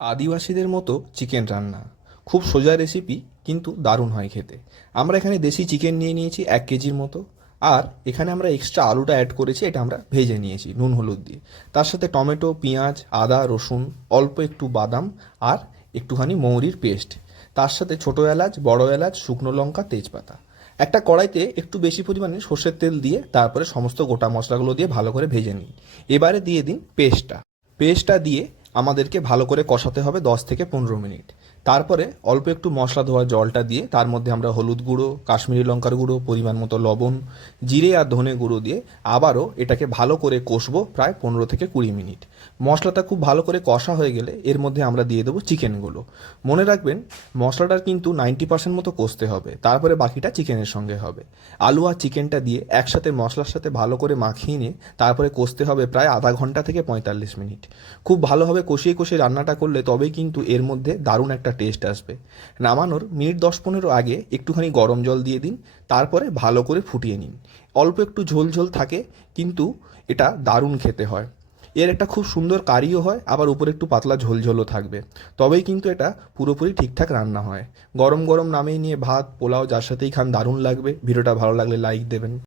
আদিবাসীদের মতো চিকেন রান্না খুব সোজা রেসিপি, কিন্তু দারুণ হয় খেতে। আমরা এখানে দেশি চিকেন নিয়ে নিয়েছি 1 কেজির মতো। আর এখানে আমরা এক্সট্রা আলুটা অ্যাড করেছি, এটা আমরা ভেজে নিয়েছি নুন হলুদ দিয়ে। তার সাথে টমেটো, পেঁয়াজ, আদা, রসুন, অল্প একটু বাদাম আর একটুখানি মৌরির পেস্ট। তার সাথে ছোটো এলাচ, বড় এলাচ, শুকনো লঙ্কা, তেজপাতা। একটা কড়াইতে একটু বেশি পরিমাণে সর্ষের তেল দিয়ে তারপরে সমস্ত গোটা মশলাগুলো দিয়ে ভালো করে ভেজে নিন। এবারে দিয়ে দিন পেস্টটা দিয়ে আমাদেরকে ভালো করে কষাতে হবে 10 থেকে 15 মিনিট। তারপরে অল্প একটু মশলা ধোয়া জলটা দিয়ে তার মধ্যে আমরা হলুদ গুঁড়ো, কাশ্মীরি লঙ্কার গুঁড়ো, পরিমাণ মতো লবণ, জিরে আর ধনে গুঁড়ো দিয়ে আবারও এটাকে ভালো করে কষবো প্রায় 15 থেকে 20 মিনিট। মশলাটা খুব ভালো করে কষা হয়ে গেলে এর মধ্যে আমরা দিয়ে দেবো চিকেনগুলো। মনে রাখবেন, মশলাটার কিন্তু 90% মতো কষতে হবে, তারপরে বাকিটা চিকেনের সঙ্গে হবে। আলু আর চিকেনটা দিয়ে একসাথে মশলার সাথে ভালো করে মাখিয়ে নিয়ে তারপরে কষতে হবে প্রায় আধা ঘন্টা থেকে 45 মিনিট। খুব ভালোভাবে কষিয়ে কষিয়ে রান্নাটা করলে তবেই কিন্তু এর মধ্যে দারুণ একটা টেস্ট আসবে। নামানোর মিনিট 10-15 আগে একটুখানি গরম জল দিয়ে দিন, তারপরে ভালো করে ফুটিয়ে নিন। অল্প একটু ঝোল ঝোল থাকে, কিন্তু এটা দারুণ খেতে হয়। এর একটা খুব সুন্দর কারিও হয়, আবার উপরে একটু পাতলা ঝোল ঝোলও থাকবে। তবেই কিন্তু এটা পুরোপুরি ঠিকঠাক রান্না হয়। গরম গরম নামিয়ে নিয়ে ভাত, পোলাও যার সাথেই খান দারুণ লাগবে। ভিডিওটা ভালো লাগলে লাইক দেবেন।